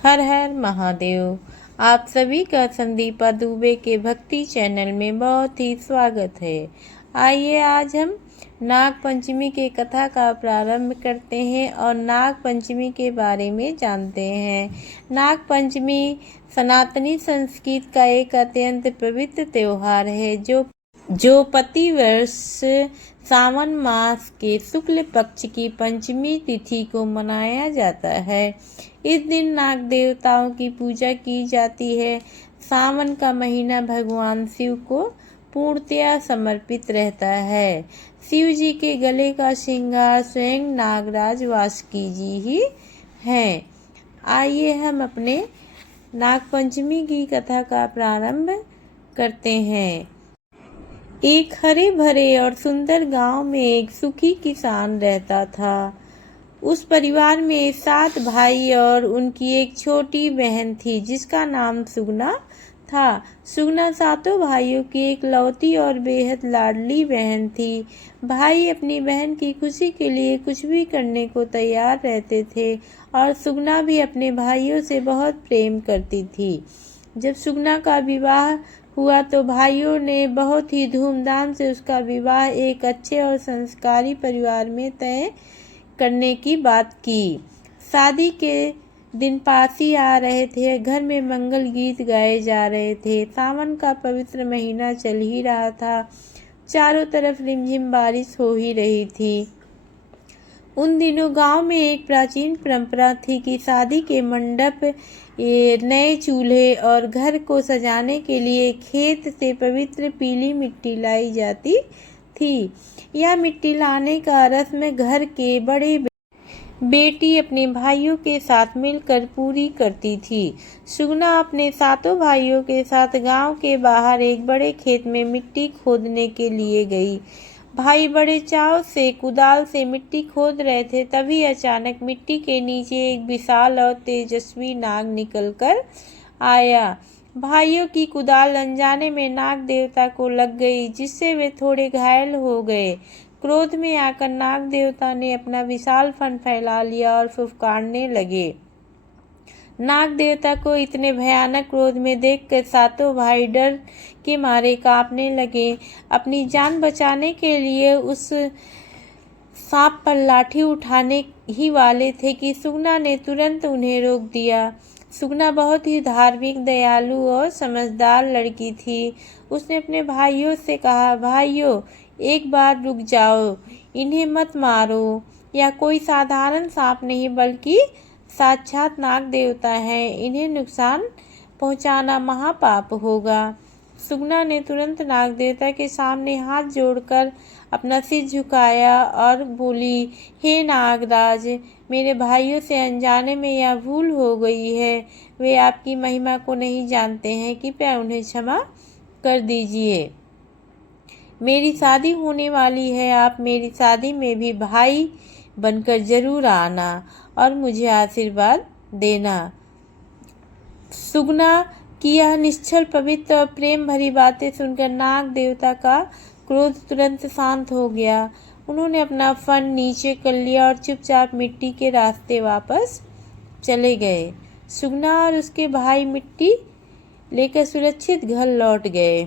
हर हर महादेव। आप सभी का संदीपा दुबे के भक्ति चैनल में बहुत ही स्वागत है। आइए आज हम नाग पंचमी के कथा का प्रारंभ करते हैं और नाग पंचमी के बारे में जानते हैं। नाग पंचमी सनातनी संस्कृति का एक अत्यंत पवित्र त्योहार है जो प्रतिवर्ष सावन मास के शुक्ल पक्ष की पंचमी तिथि को मनाया जाता है। इस दिन नाग देवताओं की पूजा की जाती है। सावन का महीना भगवान शिव को पूर्णतया समर्पित रहता है। शिव जी के गले का श्रृंगार स्वयं नागराज वासुकी जी ही हैं। आइए हम अपने नाग पंचमी की कथा का प्रारंभ करते हैं। एक हरे भरे और सुंदर गांव में एक सुखी किसान रहता था। उस परिवार में 7 भाई और उनकी एक छोटी बहन थी जिसका नाम सुगना था। सुगना 7 भाइयों की एक लौती और बेहद लाडली बहन थी। भाई अपनी बहन की खुशी के लिए कुछ भी करने को तैयार रहते थे और सुगना भी अपने भाइयों से बहुत प्रेम करती थी। जब सुगना का विवाह हुआ तो भाइयों ने बहुत ही धूमधाम से उसका विवाह एक अच्छे और संस्कारी परिवार में तय करने की बात की। शादी के दिन पास ही आ रहे थे। घर में मंगल गीत गाए जा रहे थे। सावन का पवित्र महीना चल ही रहा था। चारों तरफ रिमझिम बारिश हो ही रही थी। उन दिनों गांव में एक प्राचीन परंपरा थी कि शादी के मंडप, नए चूल्हे और घर को सजाने के लिए खेत से पवित्र पीली मिट्टी लाई जाती थी। यह मिट्टी लाने का रस्म घर के बड़े बेटी अपने भाइयों के साथ मिलकर पूरी करती थी। सुगना अपने 7 भाइयों के साथ गांव के बाहर एक बड़े खेत में मिट्टी खोदने के लिए गई। भाई बड़े चाव से कुदाल से मिट्टी खोद रहे थे। तभी अचानक मिट्टी के नीचे एक विशाल और तेजस्वी नाग निकलकर आया। भाइयों की कुदाल अनजाने में नाग देवता को लग गई, जिससे वे थोड़े घायल हो गए। क्रोध में आकर नाग देवता ने अपना विशाल फन फैला लिया और फुफकारने लगे। नाग देवता को इतने भयानक क्रोध में देखकर 7 भाई डर के मारे कांपने लगे। अपनी जान बचाने के लिए उस सांप पर लाठी उठाने ही वाले थे कि सुगना ने तुरंत उन्हें रोक दिया। सुगना बहुत ही धार्मिक, दयालु और समझदार लड़की थी। उसने अपने भाइयों से कहा, भाइयों एक बार रुक जाओ, इन्हें मत मारो। यह कोई साधारण सांप नहीं बल्कि साक्षात नाग देवता है। इन्हें नुकसान पहुंचाना महापाप होगा। सुगना ने तुरंत नाग देवता के सामने हाथ जोड़कर अपना सिर झुकाया और बोली, हे नागराज, मेरे भाइयों से अनजाने में यह भूल हो गई है। वे आपकी महिमा को नहीं जानते हैं, कृपया उन्हें क्षमा कर दीजिए। मेरी शादी होने वाली है। आप मेरी शादी में भी भाई बनकर जरूर आना और मुझे आशीर्वाद देना। सुगना की यह निश्चल, पवित्र और प्रेम भरी बातें सुनकर नाग देवता का क्रोध तुरंत शांत हो गया। उन्होंने अपना फन नीचे कर लिया और चुपचाप मिट्टी के रास्ते वापस चले गए। सुगना और उसके भाई मिट्टी लेकर सुरक्षित घर लौट गए।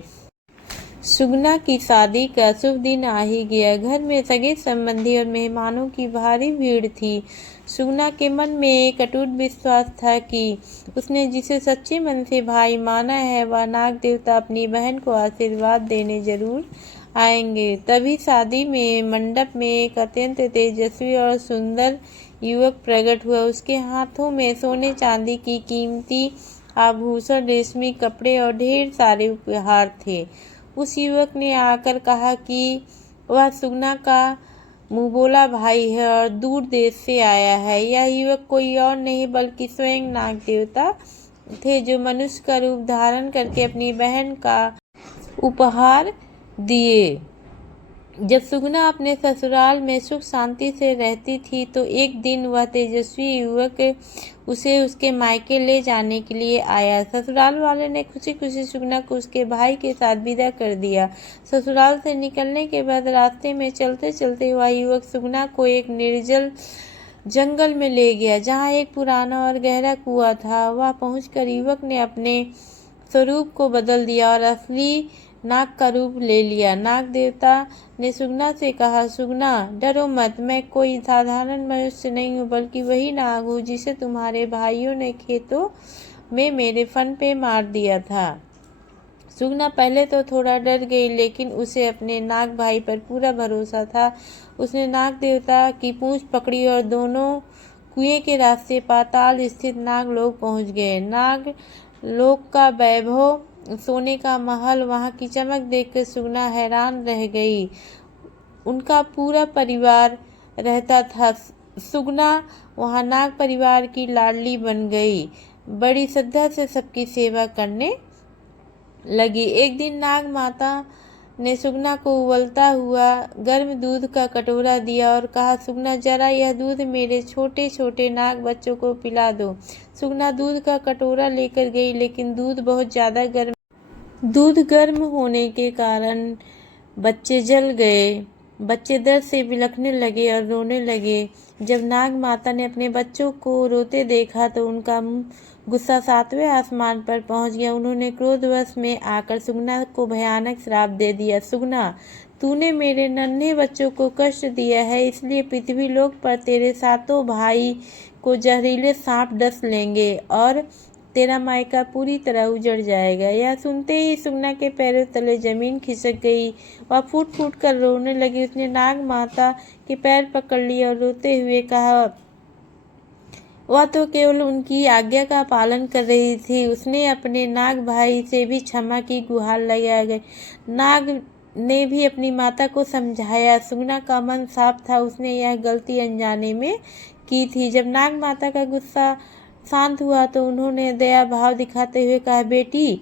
सुगना की शादी का शुभ दिन आ ही गया। घर में सगे संबंधी और मेहमानों की भारी भीड़ थी। सुगना के मन में एक अटूट विश्वास था कि उसने जिसे सच्चे मन से भाई माना है वह नाग देवता अपनी बहन को आशीर्वाद देने जरूर आएंगे। तभी शादी में मंडप में एक अत्यंत तेजस्वी और सुंदर युवक प्रकट हुआ। उसके हाथों में सोने चांदी की कीमती आभूषण, रेशमी कपड़े और ढेर सारे उपहार थे। उस युवक ने आकर कहा कि वह सुगना का मुंहबोला भाई है और दूर देश से आया है। यह युवक कोई और नहीं बल्कि स्वयं नाग देवता थे, जो मनुष्य का रूप धारण करके अपनी बहन का उपहार दिए। जब सुगना अपने ससुराल में सुख शांति से रहती थी तो एक दिन वह तेजस्वी युवक उसे उसके मायके ले जाने के लिए आया। ससुराल वाले ने खुशी खुशी सुगना को उसके भाई के साथ विदा कर दिया। ससुराल से निकलने के बाद रास्ते में चलते चलते वह युवक सुगना को एक निर्जल जंगल में ले गया, जहाँ एक पुराना और गहरा कुआं था। वह पहुंचकर युवक ने अपने स्वरूप को बदल दिया और असली नाग का रूप ले लिया। नाग देवता ने सुगना से कहा, सुगना डरो मत, मैं कोई साधारण मनुष्य नहीं हूँ, बल्कि वही नाग हूँ जिसे तुम्हारे भाइयों ने खेतों में मेरे फन पे मार दिया था। सुगना पहले तो थोड़ा डर गई, लेकिन उसे अपने नाग भाई पर पूरा भरोसा था। उसने नाग देवता की पूंछ पकड़ी और दोनों कुएं के रास्ते पाताल स्थित नाग लोक पहुंच गए। नाग लोक का वैभव, सोने का महल, वहां की चमक देखकर सुगना हैरान रह गई। उनका पूरा परिवार रहता था। सुगना वहां नाग परिवार की लाडली बन गई, बड़ी श्रद्धा से सबकी सेवा करने लगी। एक दिन नाग माता ने सुगना को उबलता हुआ गर्म दूध का कटोरा दिया और कहा, सुगना जरा यह दूध मेरे छोटे छोटे नाग बच्चों को पिला दो। सुगना दूध का कटोरा लेकर गई, लेकिन दूध गर्म होने के कारण बच्चे जल गए। बच्चे दर्द से बिलखने लगे और रोने लगे। जब नाग माता ने अपने बच्चों को रोते देखा तो उनका गुस्सा 7वें आसमान पर पहुंच गया। उन्होंने क्रोधवश में आकर सुगना को भयानक श्राप दे दिया। सुगना, तूने मेरे नन्हे बच्चों को कष्ट दिया है, इसलिए पृथ्वी लोक पर तेरे 7 भाई को जहरीले सांप डस लेंगे और तेरा मायका पूरी तरह उजड़ जाएगा। यह सुनते ही सुगना के पैरों तले जमीन खिसक गई। वह फूट फूट कर रोने लगी। उसने नाग माता के पैर पकड़ लिए और रोते हुए कहा, वह तो केवल उनकी आज्ञा का पालन कर रही थी। उसने अपने नाग भाई से भी क्षमा की गुहार लगाई गई। नाग ने भी अपनी माता को समझाया। सुगना का मन साफ था, उसने यह गलती अनजाने में की थी। जब नाग माता का गुस्सा शांत हुआ तो उन्होंने दया भाव दिखाते हुए कहा, बेटी,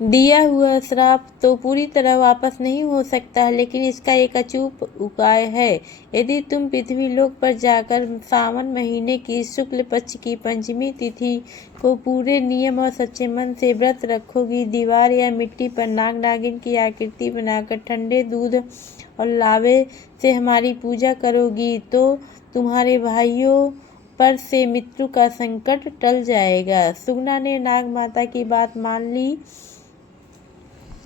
दिया हुआ श्राप तो पूरी तरह वापस नहीं हो सकता, लेकिन इसका एक अचूक उपाय है। यदि तुम पृथ्वी लोक पर जाकर सावन महीने की शुक्ल पक्ष की पंचमी तिथि को पूरे नियम और सच्चे मन से व्रत रखोगी, दीवार या मिट्टी पर नाग नागिन की आकृति बनाकर ठंडे दूध और लावे से हमारी पूजा करोगी, तो तुम्हारे भाइयों पर से मृत्यु का संकट टल जाएगा। सुगना ने नाग माता की बात मान ली।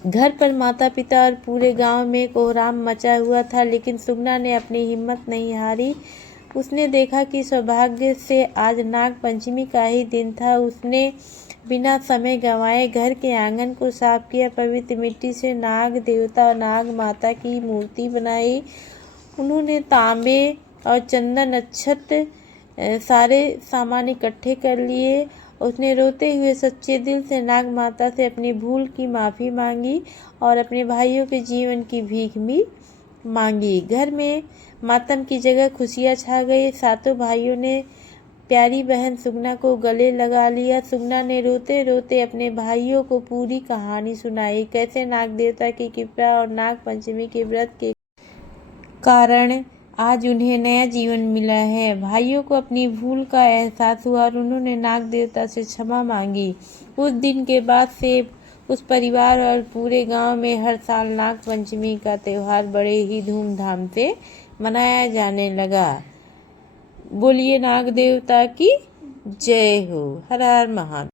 घर पर माता पिता और पूरे गांव में कोहराम मचा हुआ था, लेकिन सुगना ने अपनी हिम्मत नहीं हारी। उसने देखा कि सौभाग्य से आज नाग पंचमी का ही दिन था। उसने बिना समय गंवाए घर के आंगन को साफ किया, पवित्र मिट्टी से नाग देवता और नाग माता की मूर्ति बनाई। उन्होंने तांबे और चंदन अक्षत सारे सामान इकट्ठे कर लिए। उसने रोते हुए सच्चे दिल से नाग माता से अपनी भूल की माफ़ी मांगी और अपने भाइयों के जीवन की भीख भी मांगी। घर में मातम की जगह खुशियाँ छा गई। 7 भाइयों ने प्यारी बहन सुगना को गले लगा लिया। सुगना ने रोते रोते अपने भाइयों को पूरी कहानी सुनाई, कैसे नाग देवता की कृपा और नाग पंचमी के व्रत के कारण आज उन्हें नया जीवन मिला है। भाइयों को अपनी भूल का एहसास हुआ और उन्होंने नाग देवता से क्षमा मांगी। उस दिन के बाद से उस परिवार और पूरे गांव में हर साल नाग पंचमी का त्यौहार बड़े ही धूमधाम से मनाया जाने लगा। बोलिए नाग देवता की जय हो। हर हर महादेव।